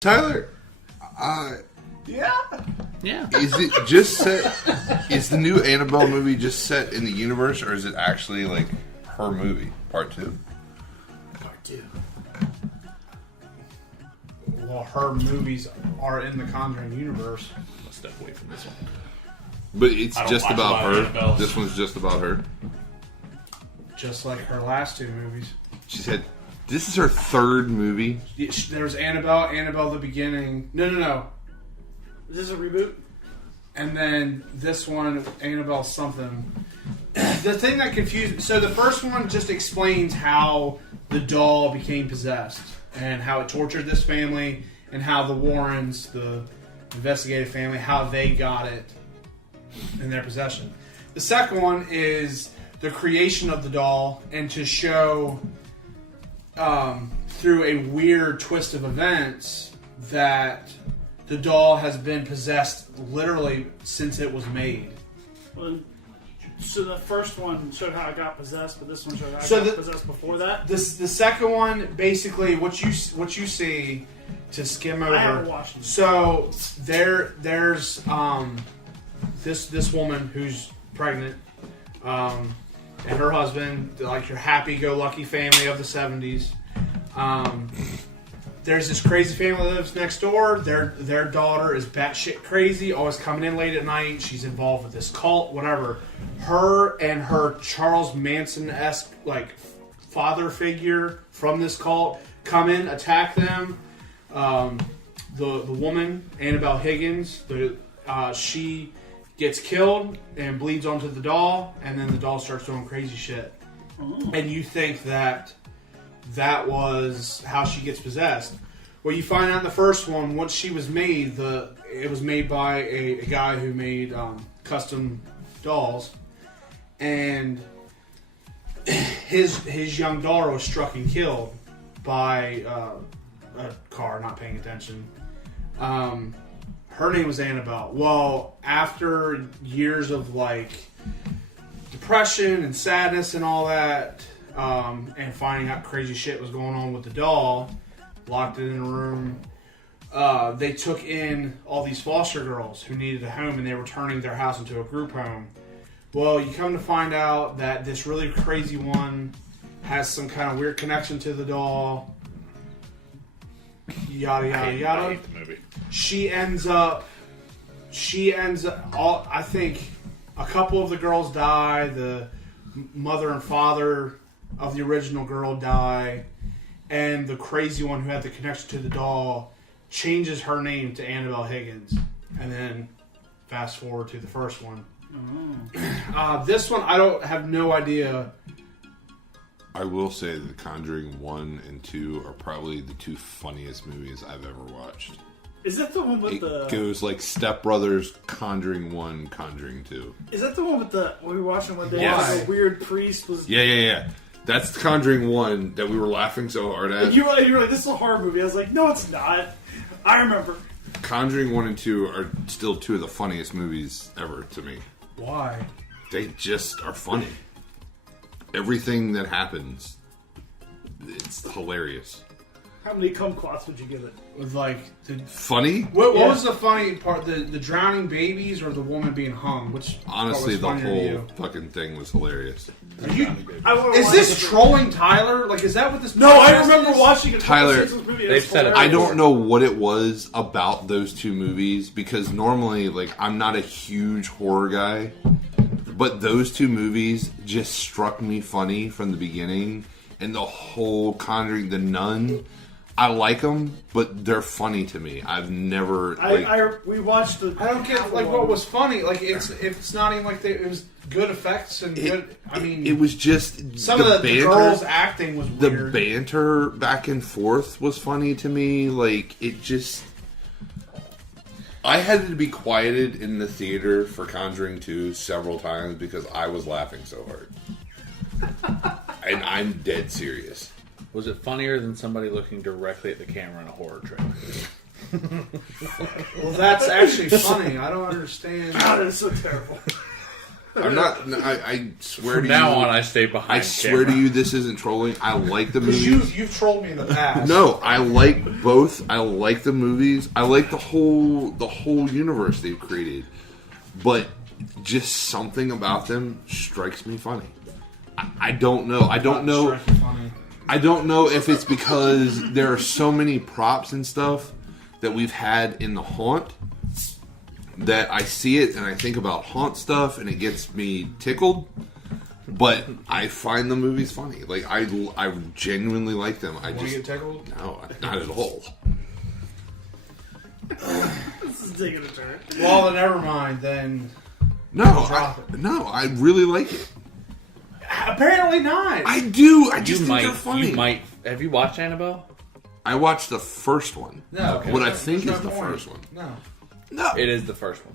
Tyler, Yeah. is it just set? Is the new Annabelle movie just set in the universe, or is it actually like her movie, part 2? Part 2. Well, her movies are in the Conjuring universe. Let's step away from this one. But it's just watch about a lot of her. Annabelles. This one's just about her. Just like her last 2 movies. She said, "This is her 3rd movie." There's Annabelle the beginning. No. Is this a reboot? And then this one, Annabelle something. The thing that confused... So the first one just explains how the doll became possessed. And how it tortured this family. And how the Warrens, the investigative family, how they got it in their possession. The second one is the creation of the doll. And to show... through a weird twist of events that the doll has been possessed literally since it was made. Well, so the first one showed how it got possessed, but this one showed how it got possessed before that? The second one, basically, what you see to skim over. I haven't watched it. So there's this woman who's pregnant, and her husband, like your happy-go-lucky family of the 70s. There's this crazy family that lives next door. Their daughter is batshit crazy, always coming in late at night. She's involved with this cult, whatever. Her and her Charles Manson-esque like father figure from this cult come in, attack them. The woman, Annabelle Higgins, she gets killed and bleeds onto the doll, and then the doll starts doing crazy shit. Oh. And you think that was how she gets possessed. Well, you find out in the first one, once she was made, it was made by a guy who made custom dolls, and his young daughter was struck and killed by a car not paying attention. Her name was Annabelle. Well, after years of like depression and sadness and all that, and finding out crazy shit was going on with the doll, locked it in a room. They took in all these foster girls who needed a home, and they were turning their house into a group home. Well, you come to find out that this really crazy one has some kind of weird connection to the doll. Yada yada yada. I hate the movie. She ends up. I think a couple of the girls die. The mother and father of the original girl die, and the crazy one who had the connection to the doll changes her name to Annabelle Higgins. And then fast forward to the first one. This one I don't have no idea. I will say that The Conjuring 1 and 2 are probably the 2 funniest movies I've ever watched. Is that the one with It goes like Step Brothers, Conjuring 1, Conjuring 2. Is that the one with we were watching one day? Yes. Like a weird priest was. Yeah. That's The Conjuring 1 that we were laughing so hard at. You were like, this is a horror movie. I was like, no, it's not. I remember. Conjuring 1 and 2 are still 2 of the funniest movies ever to me. Why? They just are funny. Everything that happens, it's hilarious. How many kumquats would you give it? With like Funny? what was the funny part? The drowning babies or the woman being hung? Which Honestly, part was the funnier to whole you? fucking thing was hilarious. Is this trolling Tyler? Like, is that what this? No, I podcast remember is? watching a Tyler, movie. they've said it. I don't know what it was about those 2 movies, because normally, like, I'm not a huge horror guy, but those 2 movies just struck me funny from the beginning, and the whole Conjuring, The Nun, I like them, but they're funny to me. I've never we watched the. I don't get like what was funny. Like it's not even like it was good effects and good. I mean, it was just some of the girls' acting was the weird. banter back and forth was funny to me. Like, it just... I had to be quieted in the theater for Conjuring 2 several times because I was laughing so hard. And I'm dead serious. Was it funnier than somebody looking directly at the camera in a horror trailer? Well, that's actually funny. I don't understand. God, it's so terrible. I'm not. I swear From to now you. on, I stay behind. I swear to you, this isn't trolling. I like the movies. You've trolled me in the past. No, I like both. I like the movies. I like the whole universe they've created. But just something about them strikes me funny. I don't know. I don't know. I don't know if it's because there are so many props and stuff that we've had in the Haunt that I see it and I think about Haunt stuff and it gets me tickled. But I find the movies funny. Like I genuinely like them. I just get tickled? No, not at all. This is taking a turn. Well, then never mind. Then I really like it. apparently not. I do. I just think they're funny. You might. Have you watched Annabelle? I watched the first one. No. What I think There's is no the point. first one. No. It is the first one.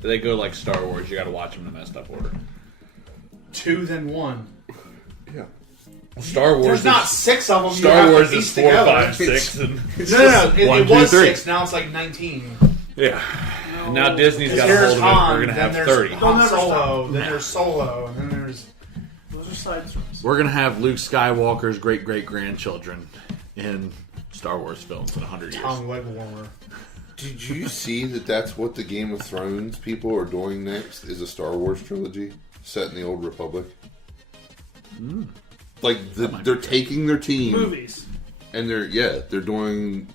They go like Star Wars. You got to watch them in a messed up order. 2 then 1. Yeah. Star Wars. There's not 6 of them. Star Wars is is 4, 5, 6, and No. It 1, 2, was 3. 6. Now it's like 19. Yeah. And now Disney's got a Here's hold of it. Han, We're gonna then have there's 30. Han never Solo. stop. Then there's Solo. And then there's. Those are side stories. We're gonna have Luke Skywalker's great grandchildren in Star Wars films in 100 years. Tongue leg warmer. Did you see that that's what the Game of Thrones people are doing next? Is a Star Wars trilogy set in the Old Republic? Like they're taking their team Movies. and they're doing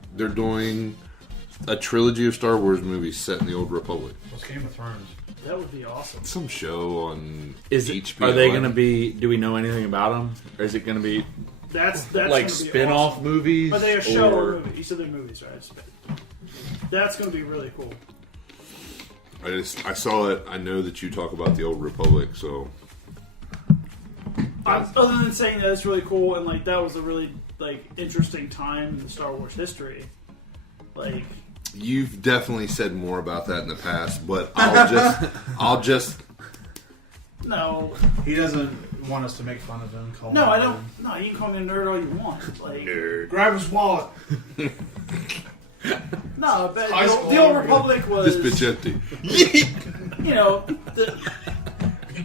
a trilogy of Star Wars movies set in the Old Republic. What's Game of Thrones? That would be awesome. Some show on Is HBO. Are they going to be? Do we know anything about them, or is it going to be That's like gonna be spin-off awesome. movies? But they are show or or movie. You said they're movies, right? That's going to be really cool. I saw it. I know that you talk about the Old Republic, so Other than saying that it's really cool and like that was a really like interesting time in the Star Wars history. Like you've definitely said more about that in the past. But I'll just. no, He doesn't want us to make fun of him. Call no, him I don't. No, you can call me a nerd all you want. Like Nerd. Grab his wallet. no, but High school the Old over Republic was This bitch empty. you know the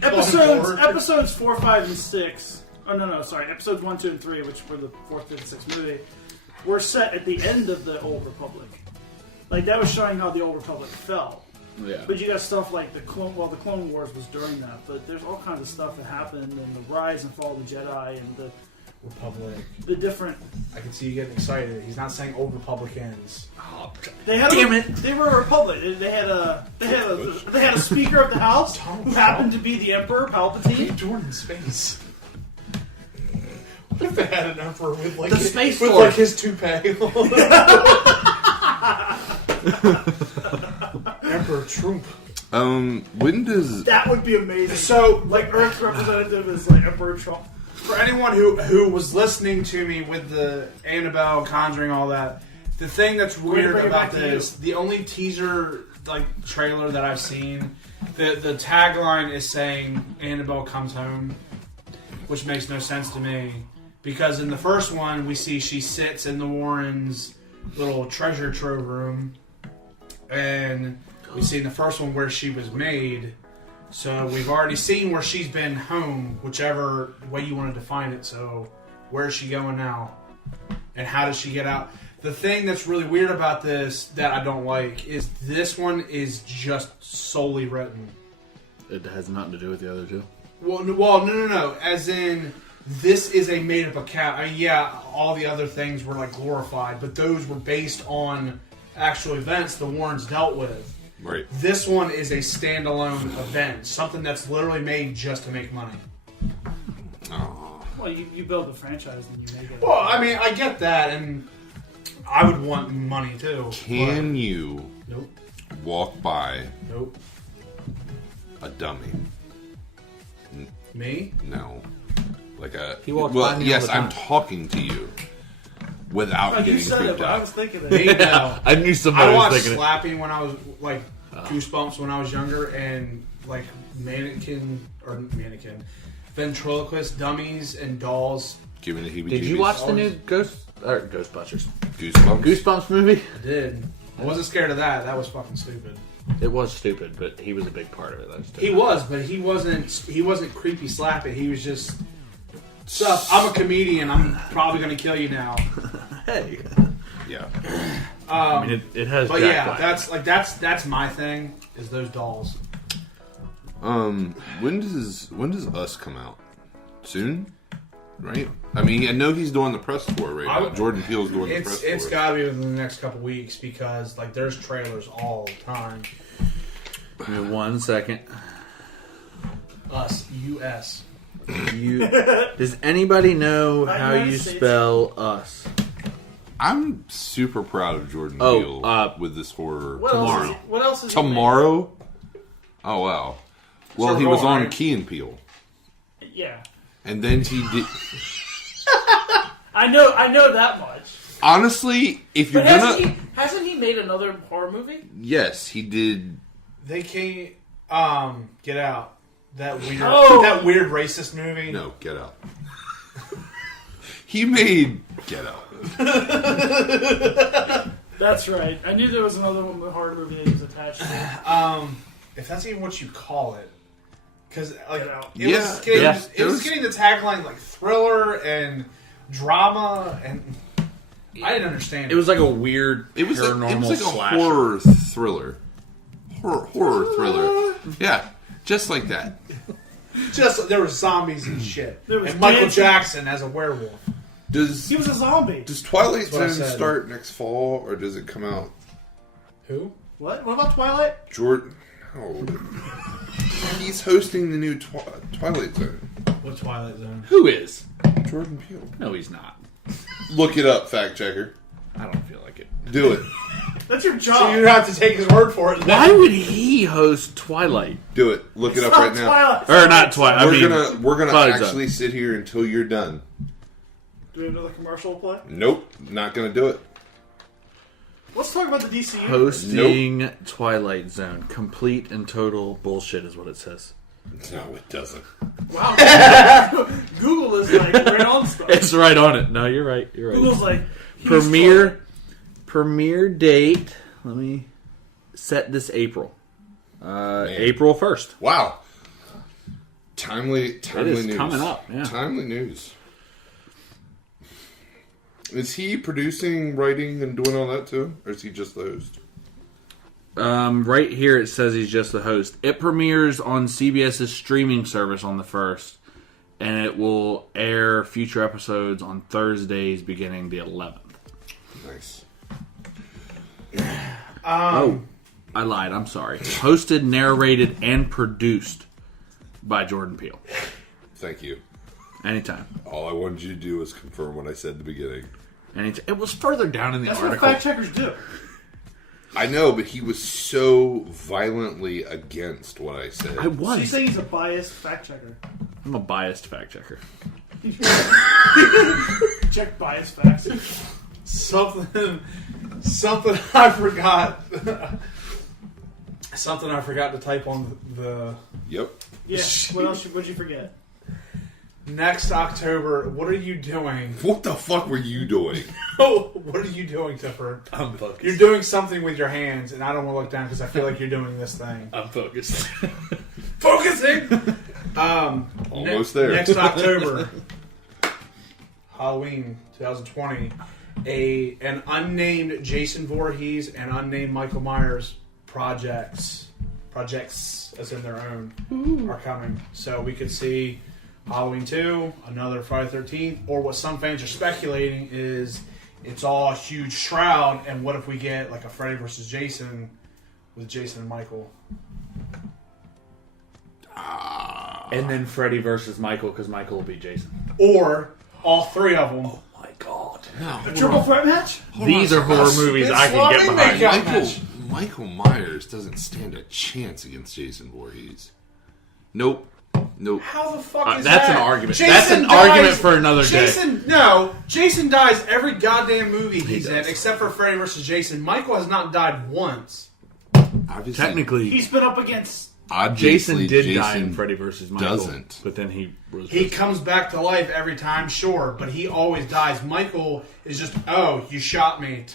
episodes 4, 5, and 6. Oh no, sorry, episodes 1, 2, and 3, which were the 4th, 5th, 6th movie, were set at the end of the Old Republic. Like that was showing how the Old Republic fell. Yeah. But you got stuff like the Clone Wars was during that. But there's all kinds of stuff that happened, and the rise and fall of the Jedi, and Republic. the different. I can see you getting excited. He's not saying Old Republicans. They had Damn it. They were a republic. They had a Speaker of the House who happened to be the Emperor Palpatine. Jordan's face. What if they had an emperor with like The Space with Force. like his toupee? Emperor Trump. When does That would be amazing. So, like Earth's representative is like Emperor Trump. for anyone who was listening to me with the Annabelle, Conjuring, all that, the thing that's weird bring it about back to this, the only teaser like trailer that I've seen, the tagline is saying Annabelle comes home, which makes no sense to me because in the first one we see she sits in the Warrens' little treasure trove room, and we see in the first one where she was made. So we've already seen where she's been home, whichever way you want to define it. So where is she going now? And how does she get out? The thing that's really weird about this that I don't like is this one is just solely written. It has nothing to do with the other two. Well, no. As in, this is a made-up account. I mean, yeah, all the other things were like glorified, but those were based on actual events the Warrens dealt with. right? This one is a standalone event, something that's literally made just to make money. Oh. Well, you build a franchise and you make it. Well, I mean, I get that, and I would want money too. Can you but nope, walk by nope. a dummy? Me? No, like a. He walks well, by me yes, all the I'm time. talking to you without Like you getting said it, creeped but I out. was thinking it. Me? No. I knew somebody I was watched thinking it. Slapping when I was like Goosebumps when I was younger, and like ventriloquist dummies and dolls. Give me the heebie-jeebies. Did you watch the new Ghostbusters? Goosebumps? Goosebumps movie? I did. I wasn't scared of that. That was fucking stupid. It was stupid, but he was a big part of it. He was, but he wasn't creepy slapping. He was just, "Sup, I'm a comedian. I'm probably gonna kill you now." Hey. Yeah. I mean, it has. But Jack yeah, Black. that's my thing. Is those dolls. When does Us come out? Soon, right? I mean, I know he's doing the press tour right now. Jordan Peele's doing the press tour. It's got to be within the next couple weeks because like there's trailers all the time. Give me 1 second. Us, U.S. Does anybody know how United you States. spell us? I'm super proud of Jordan Peele with this horror. What else is he Tomorrow? Oh wow. Well, So he was going, on right? Key and Peele, made? Yeah, and then he did. I know that much. Honestly, if you're But gonna, hasn't he made another horror movie? yes, he did. They can't Get Out. That weird racist movie. No, Get Out. He made Get Out. That's right. I knew there was another horror movie that he was attached to. If that's even what you call it, because like Get Out. it was getting the tagline like thriller and drama, and I didn't understand it. It was like a weird It was paranormal like a slasher. horror thriller. Horror thriller. Yeah, just like that. Just there was zombies and shit, There was and Michael dancing. Jackson as a werewolf. Does He was a zombie. Twilight That's what I Zone said. start next fall, or does it come out? Who? What? What about Twilight? Jordan. Oh, he's hosting the new Twilight Zone. What Twilight Zone? Who is? Jordan Peele. No, he's not. Look it up, fact checker. I don't feel like it. Do it. That's your job. So you have to take his word for it. Why would he host Twilight? Do it. Look it up right now. Twilight. Or not Twilight. We're gonna Twilight actually Zone. sit here until you're done. Do we have another commercial to play? Nope, not gonna do it. Let's talk about the DC universe. Hosting Twilight Zone. Complete and total bullshit is what it says. No, it doesn't. Wow. Google is like right on stuff. It's right on it. No, you're right. You're right. Google's like Premiere date. Let me set this April. April 1st. Wow. Timely It is news. coming up. Yeah. Timely news. Is he producing, writing, and doing all that too? Or is he just the host? Right here it says he's just the host. It premieres on CBS's streaming service on the 1st, and it will air future episodes on Thursdays beginning the 11th. Nice. I lied. I'm sorry. Hosted, narrated, and produced by Jordan Peele. Thank you. Anytime. All I wanted you to do was confirm what I said at the beginning. Anytime. It was further down in the That's what article. fact checkers do. I know, but he was so violently against what I said. I So you was. say he's a biased fact checker. I'm a biased fact checker. Check biased facts. Something I forgot. Something I forgot to type on the Yep. Yeah. What else? What'd you forget? next October. What are you doing? What the fuck were you doing? What are you doing, Tipper? I'm focused. You're doing something with your hands, and I don't want to look down because I feel like you're doing this thing. I'm focused. Focusing. Almost there. Next October, Halloween 2020, an unnamed Jason Voorhees and unnamed Michael Myers projects as in their own are coming. So we could see Halloween 2, another Friday the 13th, or what some fans are speculating is it's all a huge shroud, and what if we get like a Freddy versus Jason with Jason and Michael? And then Freddy versus Michael, because Michael will be Jason. Or all three of them. Oh my god. A triple threat match? These are horror movies I can get behind. Michael Myers doesn't stand a chance against Jason Voorhees. Nope. How the fuck is that's that? an argument. Jason That's an argument for another day. Jason dies every goddamn movie he's in, does. except for Freddy vs. Jason. Michael has not died once. Obviously, Technically, He's been up against. Jason did die Jason in Freddy vs. Michael. doesn't. But then he was. He comes back to life every time, sure, but he always dies. Michael is just, oh, you shot me.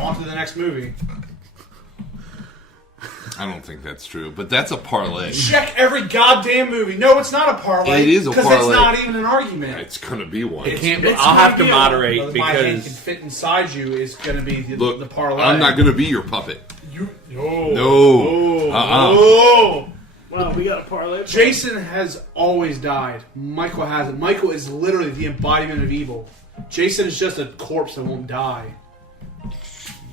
On to the next movie. I don't think that's true, but that's a parlay. Check every goddamn movie. No, it's not a parlay. It is a parlay. Because it's not even an argument. It's gonna be one. It's- Can't. it's I'll have to gonna be moderate one. My hand can because fit inside you is going to be Look, the parlay. I'm not gonna be your puppet. No. No. Oh. Wow, we got a parlay. Jason has always died. Michael hasn't. Michael is literally the embodiment of evil. Jason is just a corpse that won't die.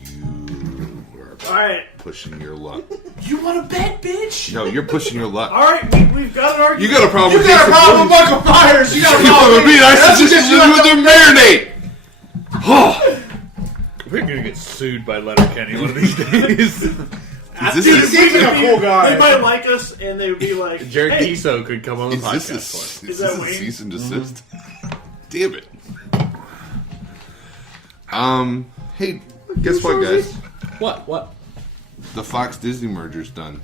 You are All right. pushing your luck. You want to bet, bitch? No, you're pushing your luck. All right, we've got an argument. You got a problem You with got a Jason problem with Voorhees. Michael Myers. You got a You problem with me. I That's suggest you because with the marinade. Oh, we're gonna get sued by Letterkenny one of these days. is He this seems like a cool They guy. might like us, and they would be like, Jared hey, Tiso could come on the is podcast. this for a, us. is that this a Wayne? cease and desist? Damn it. Hey, guess what, guys? What? The Fox Disney merger's done.